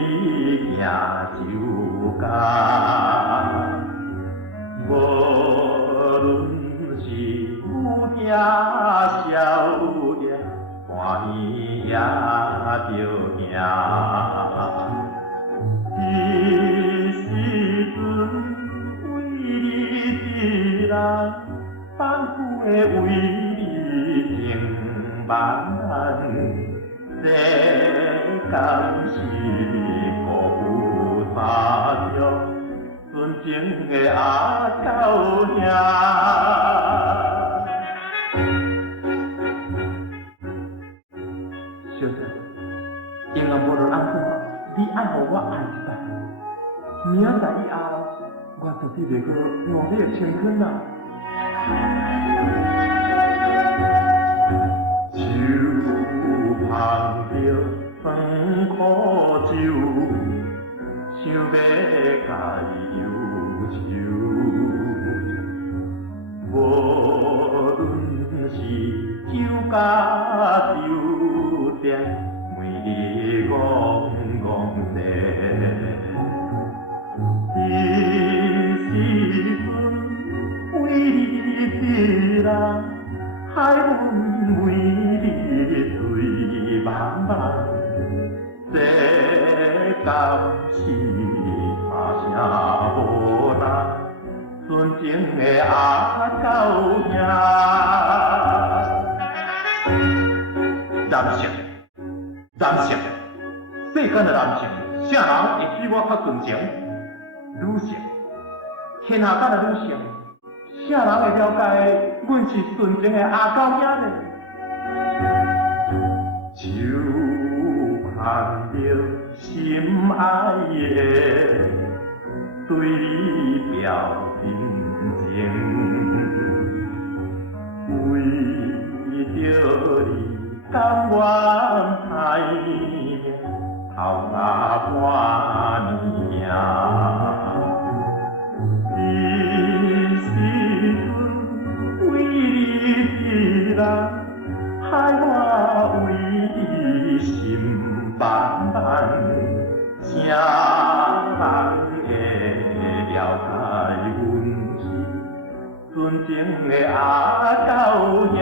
你行手家。无论是有定少定，半暝也着行。迄时阵为你一人，放苦的为你平万难，这敢是辜负他朝纯情的阿狗兄。小姐，永远无论安怎，你爱互我爱一摆。明仔载以后，我绝对袂去误你的青春啦。手捧着酸苦酒，想要甲伊忧愁。无论是酒家酒店，每日戆戆地。迄时阵为你一人，海阮为你醉茫茫，这敢是拍声无人纯情的阿狗兄？男性，男性，世间的男性，啥人会比我较纯情？女性，天下间的女性，啥人会了解阮是纯情的阿狗兄呢？手牵着心爱的，对你表真情，为着你甘愿歹命，头牙半年。害我为你心茫茫，谁人会了解阮是纯情的阿狗兄？